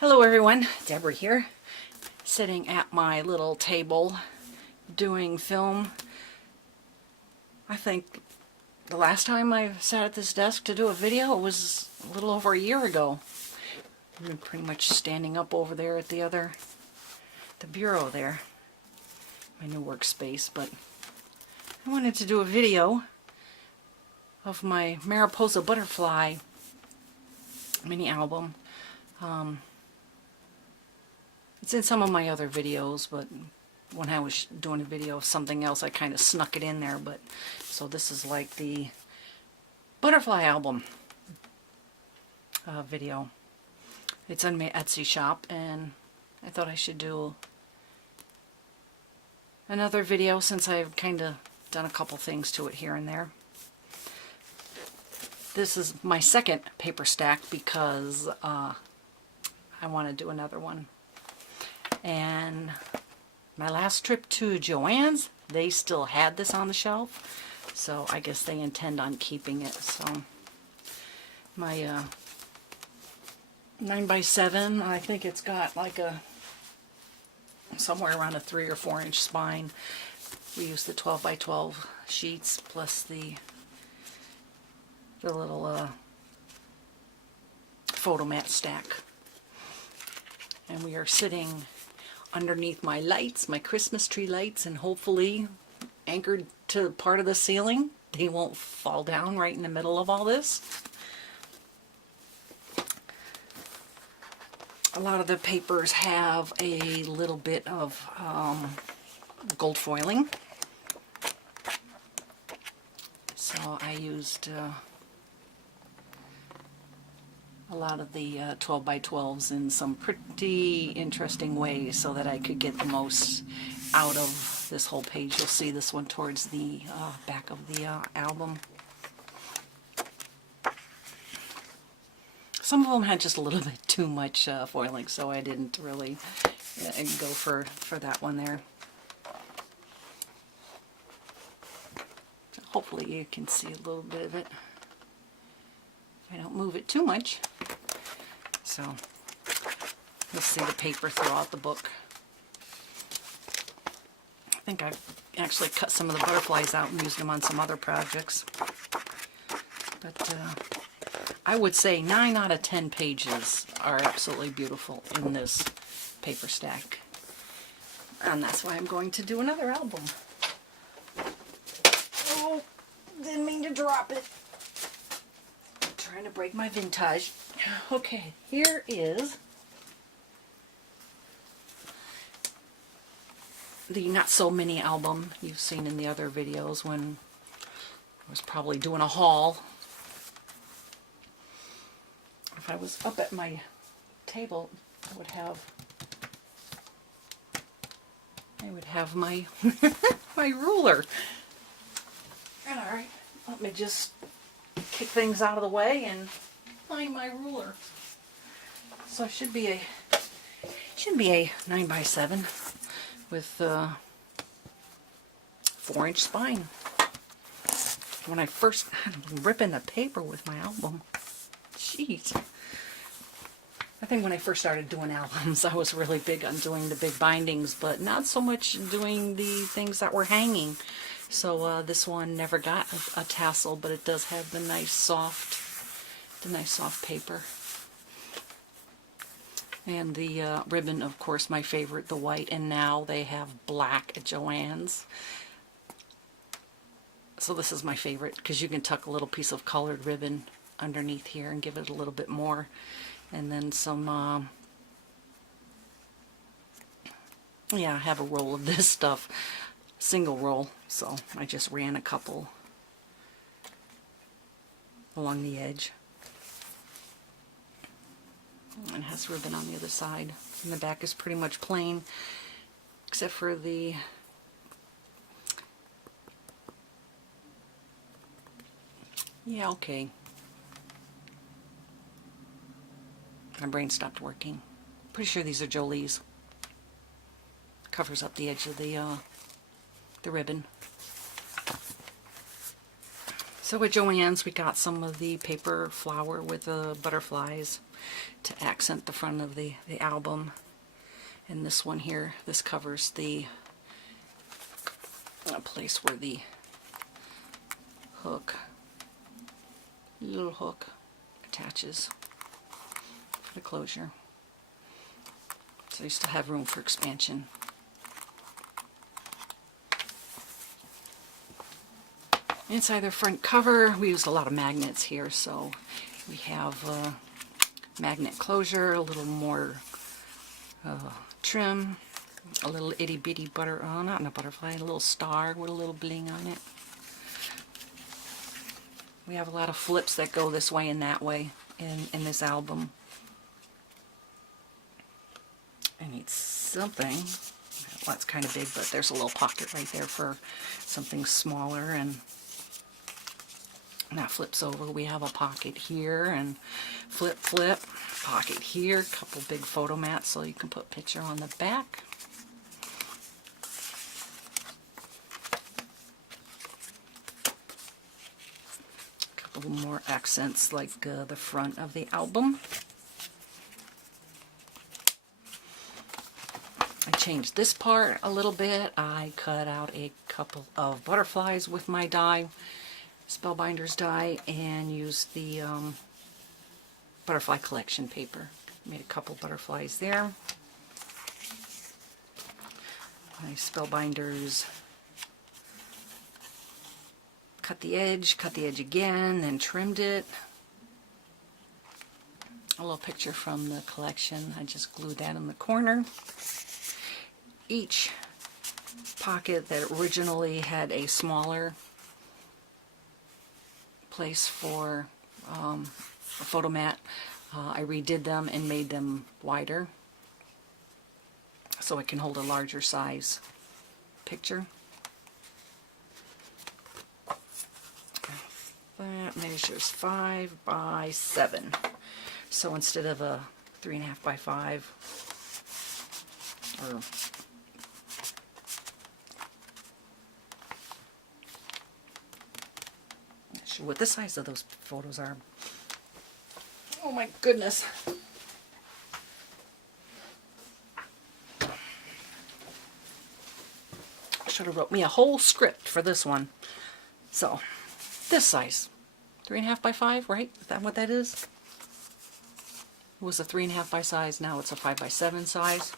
Hello everyone, Deborah here, sitting at my little table doing film. I think the last time I sat at this desk to do a video was a little over a year ago. I've been pretty much standing up over there at the bureau there, my new workspace, but I wanted to do a video of my Mariposa Butterfly mini album. It's in some of my other videos, but when I was doing a video of something else, I kind of snuck it in there. But so this is like the Butterfly album video. It's on my Etsy shop, and I thought I should do another video since I've kind of done a couple things to it here and there. This is my second paper stack because I want to do another one. And my last trip to Joann's, they still had this on the shelf, so I guess they intend on keeping it. So my 9x7, I think it's got like a somewhere around a 3 or 4 inch spine. We use the 12x12 sheets plus the little photo mat stack. And we are sitting underneath my lights, my Christmas tree lights, and hopefully anchored to part of the ceiling. They won't fall down right in the middle of all this. A lot of the papers have a little bit of gold foiling. So I used a lot of the 12x12s in some pretty interesting ways so that I could get the most out of this whole page. You'll see this one towards the back of the album. Some of them had just a little bit too much foiling, so I didn't really go for that one there. So hopefully you can see a little bit of it. I don't move it too much. So you'll see the paper throughout the book. I think I've actually cut some of the butterflies out and used them on some other projects. But I would say 9 out of 10 pages are absolutely beautiful in this paper stack. And that's why I'm going to do another album. Oh, didn't mean to drop it. Trying to break my vintage. Okay, here is the Not So Mini album you've seen in the other videos when I was probably doing a haul. If I was up at my table, I would have my my ruler. Alright, let me just kick things out of the way and find my ruler. So it should be a 9x7 with 4 inch spine. When I first I'm ripping the paper with my album. Jeez. I think when I first started doing albums, I was really big on doing the big bindings, but not so much doing the things that were hanging. So this one never got a tassel, but it does have the nice soft paper. And the ribbon, of course, my favorite, the white, and now they have black at Joann's. So this is my favorite because you can tuck a little piece of colored ribbon underneath here and give it a little bit more. And then some, yeah, I have a roll of this stuff. Single roll, so I just ran a couple along the edge. And it has ribbon on the other side. And the back is pretty much plain, except for the okay. My brain stopped working. Pretty sure these are Jolie's. Covers up the edge of the ribbon. So at Joann's we got some of the paper flower with the butterflies to accent the front of the album. And this one here, this covers the place where the hook, little hook, attaches for the closure. So you still have room for expansion. Inside the front cover, we used a lot of magnets here, so we have magnet closure, a little more trim, a little itty bitty not a butterfly, a little star with a little bling on it. We have a lot of flips that go this way and that way in this album. I need something, well, it's kind of big, but there's a little pocket right there for something smaller, and that flips over. We have a pocket here, and flip, pocket here, couple big photo mats so you can put picture on the back. A couple more accents like the front of the album. I changed this part a little bit. I cut out a couple of butterflies with my die, Spellbinders die, and used the butterfly collection paper. Made a couple butterflies there. My Spellbinders cut the edge again, then trimmed it. A little picture from the collection. I just glued that in the corner. Each pocket that originally had a smaller place for a photo mat, I redid them and made them wider so it can hold a larger size picture. That measures 5 by 7. So instead of a 3.5 by 5, or not sure what the size of those photos are. Oh my goodness. Should have wrote me a whole script for this one. So, this size. 3.5 by 5, right? Is that what that is? It was a 3.5 by size, now it's a 5 by 7 size.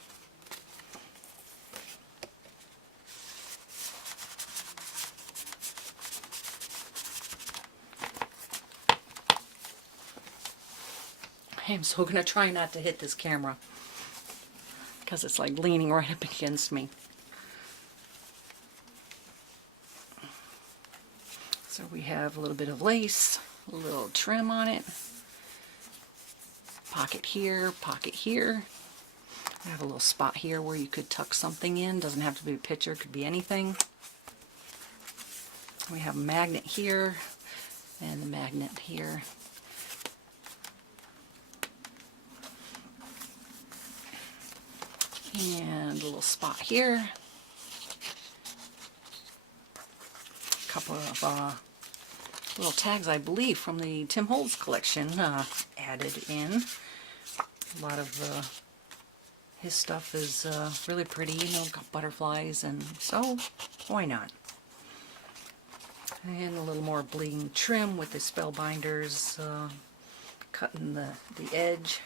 I'm so going to try not to hit this camera because it's like leaning right up against me. So we have a little bit of lace, a little trim on it. Pocket here, pocket here. I have a little spot here where you could tuck something in. Doesn't have to be a picture, it could be anything. We have a magnet here and the magnet here. And a little spot here. A couple of little tags, I believe, from the Tim Holtz collection added in. A lot of his stuff is really pretty, you know, got butterflies, and so why not? And a little more bling trim with the Spellbinders, cutting the edge.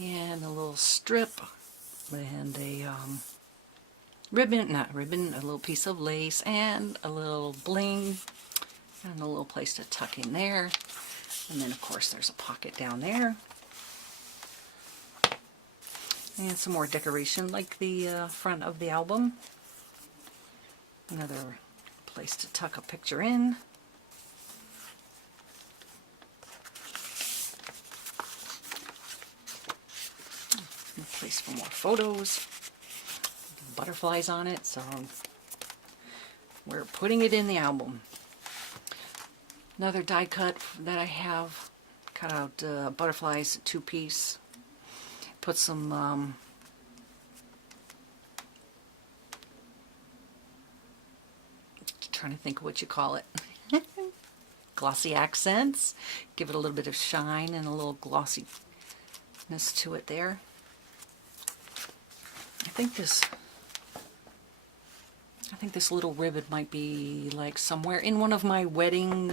And a little strip and a ribbon, not ribbon, a little piece of lace and a little bling and a little place to tuck in there. And then of course there's a pocket down there. And some more decoration like the front of the album. Another place to tuck a picture in. A place for more photos. Butterflies on it, so we're putting it in the album. Another die cut that I have, cut out butterflies, 2-piece. Put some trying to think of what you call it. Glossy accents. Give it a little bit of shine and a little glossiness to it there. I think this little ribbon might be like somewhere in one of my wedding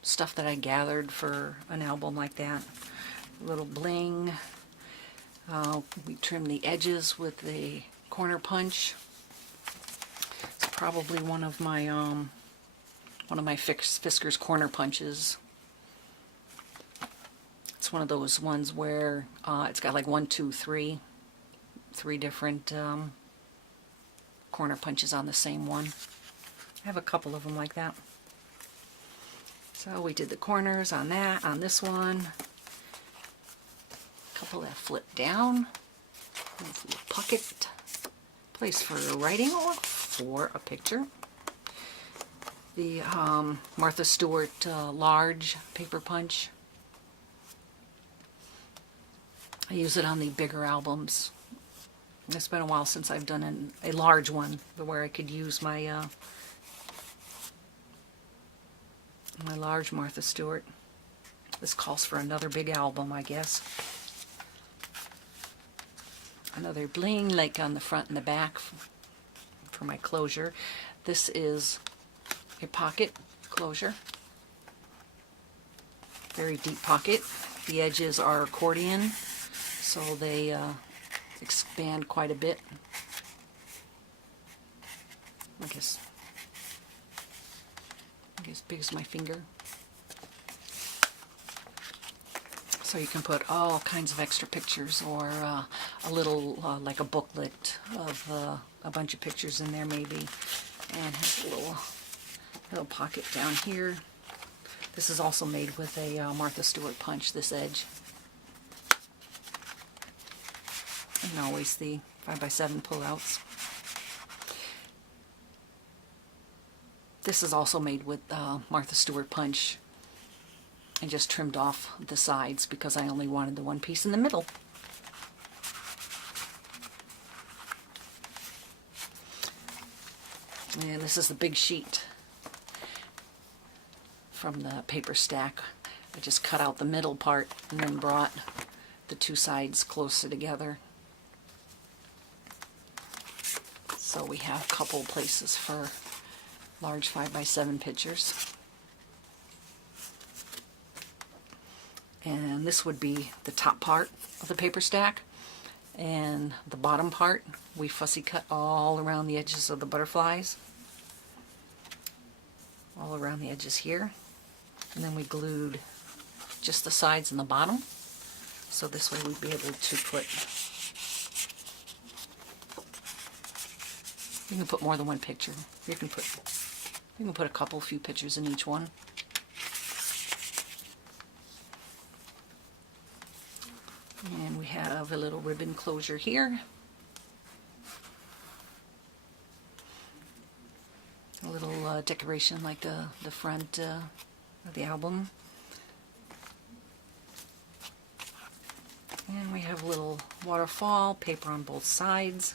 stuff that I gathered for an album like that. A little bling. We trimmed the edges with the corner punch. It's probably one of my Fisker's corner punches. It's one of those ones where it's got like 1, 2, 3 different corner punches on the same one. I have a couple of them like that. So we did the corners on that, on this one. A couple that flip down. A little pocket. Place for writing or for a picture. The Martha Stewart large paper punch. I use it on the bigger albums. It's been a while since I've done a large one where I could use my my large Martha Stewart. This calls for another big album, I guess. Another bling like on the front and the back for my closure. This is a pocket closure. Very deep pocket. The edges are accordion, so they expand quite a bit. I guess as big as my finger. So you can put all kinds of extra pictures, or a little like a booklet of a bunch of pictures in there maybe, and has a little pocket down here. This is also made with a Martha Stewart punch, this edge. And always the 5x7 pullouts. This is also made with Martha Stewart punch. I just trimmed off the sides because I only wanted the one piece in the middle. And this is the big sheet from the paper stack. I just cut out the middle part and then brought the two sides closer together. So we have a couple places for large 5x7 pictures. And this would be the top part of the paper stack, and the bottom part we fussy cut all around the edges of the butterflies, all around the edges here, and then we glued just the sides and the bottom, so this way we'd be able to put, you can put more than one picture. You can put a few pictures in each one. And we have a little ribbon closure here. A little decoration like the front of the album. And we have a little waterfall, paper on both sides.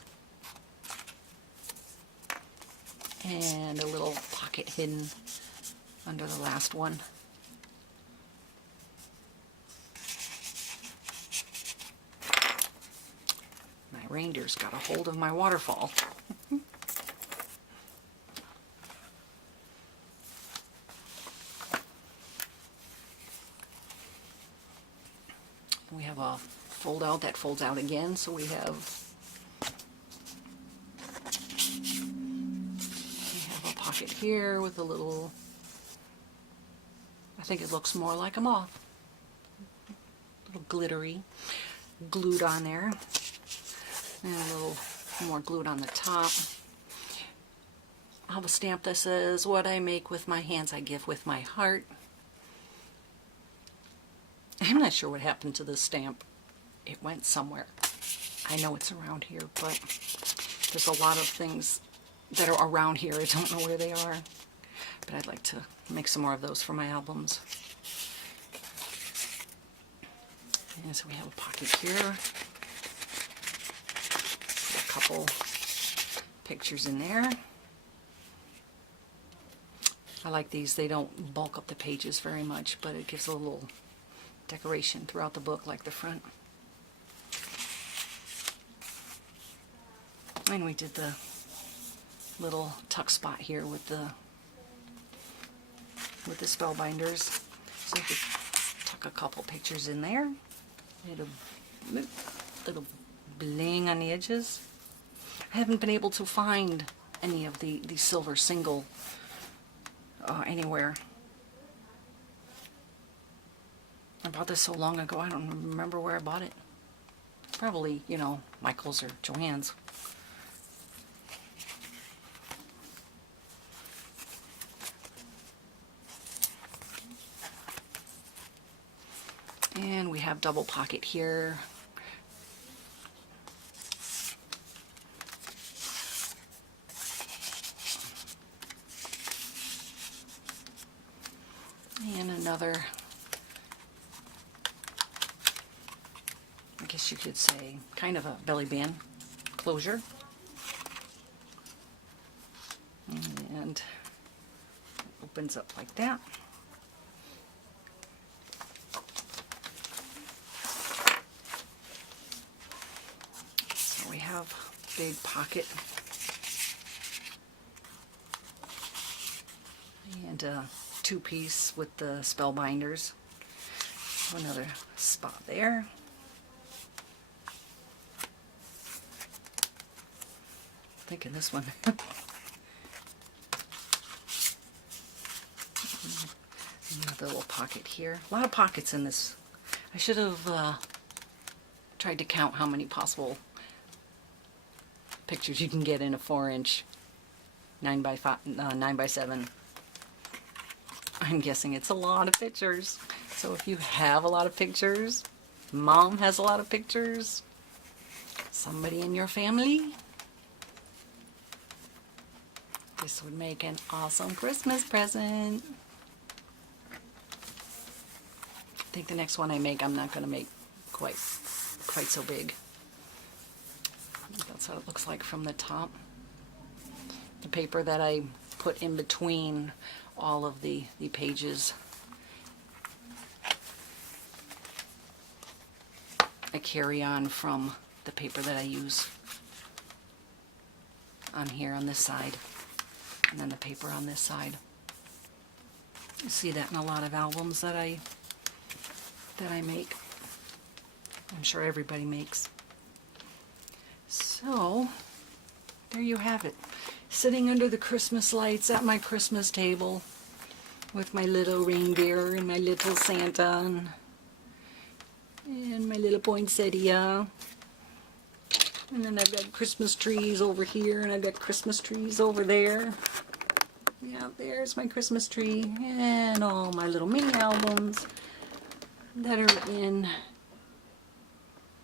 And a little pocket hidden under the last one. My reindeer's got a hold of my waterfall. We have a fold out that folds out again, so we have a pocket here with a little, I think it looks more like a moth. A little glittery, glued on there. And a little more glued on the top. I have a stamp that says, "What I make with my hands, I give with my heart." I'm not sure what happened to this stamp. It went somewhere. I know it's around here, but there's a lot of things that are around here. I don't know where they are. But I'd like to make some more of those for my albums. And so we have a pocket here. Put a couple pictures in there. I like these. They don't bulk up the pages very much, but it gives a little decoration throughout the book, like the front. And we did the little tuck spot here with the spellbinders. So you could tuck a couple pictures in there. Little bling on the edges. I haven't been able to find any of the silver single anywhere. I bought this so long ago, I don't remember where I bought it. Probably, you know, Michael's or Joann's. And we have double pocket here. And another, I guess you could say, kind of a belly band closure. And it opens up like that. So we have big pocket. And a two-piece with the spellbinders. Another spot there. Thinking this one. Another little pocket here. A lot of pockets in this. I should have tried to count how many possible pictures you can get in a 4-inch 9 by 7. I'm guessing it's a lot of pictures. So if you have a lot of pictures, Mom has a lot of pictures, somebody in your family, this would make an awesome Christmas present. I think the next one I make, I'm not going to make quite so big. That's what it looks like from the top. The paper that I put in between all of the pages, I carry on from the paper that I use on here on this side, and then the paper on this side. You see that in a lot of albums that I make. I'm sure everybody makes. So there you have it. Sitting under the Christmas lights at my Christmas table with my little reindeer and my little Santa and my little poinsettia. And then I've got Christmas trees over here and I've got Christmas trees over there. Yeah, there's my Christmas tree and all my little mini albums that are in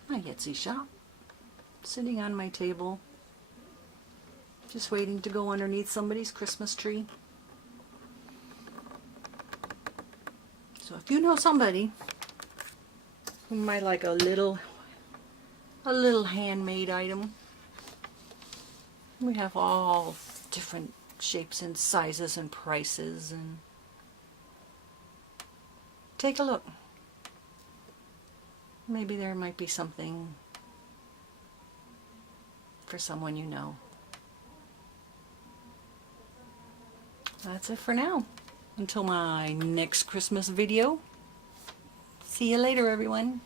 my Etsy shop, sitting on my table. Just waiting to go underneath somebody's Christmas tree. So if you know somebody who might like a little handmade item, we have all different shapes and sizes and prices, and take a look. Maybe there might be something for someone you know. That's it for now. Until my next Christmas video. See you later, everyone.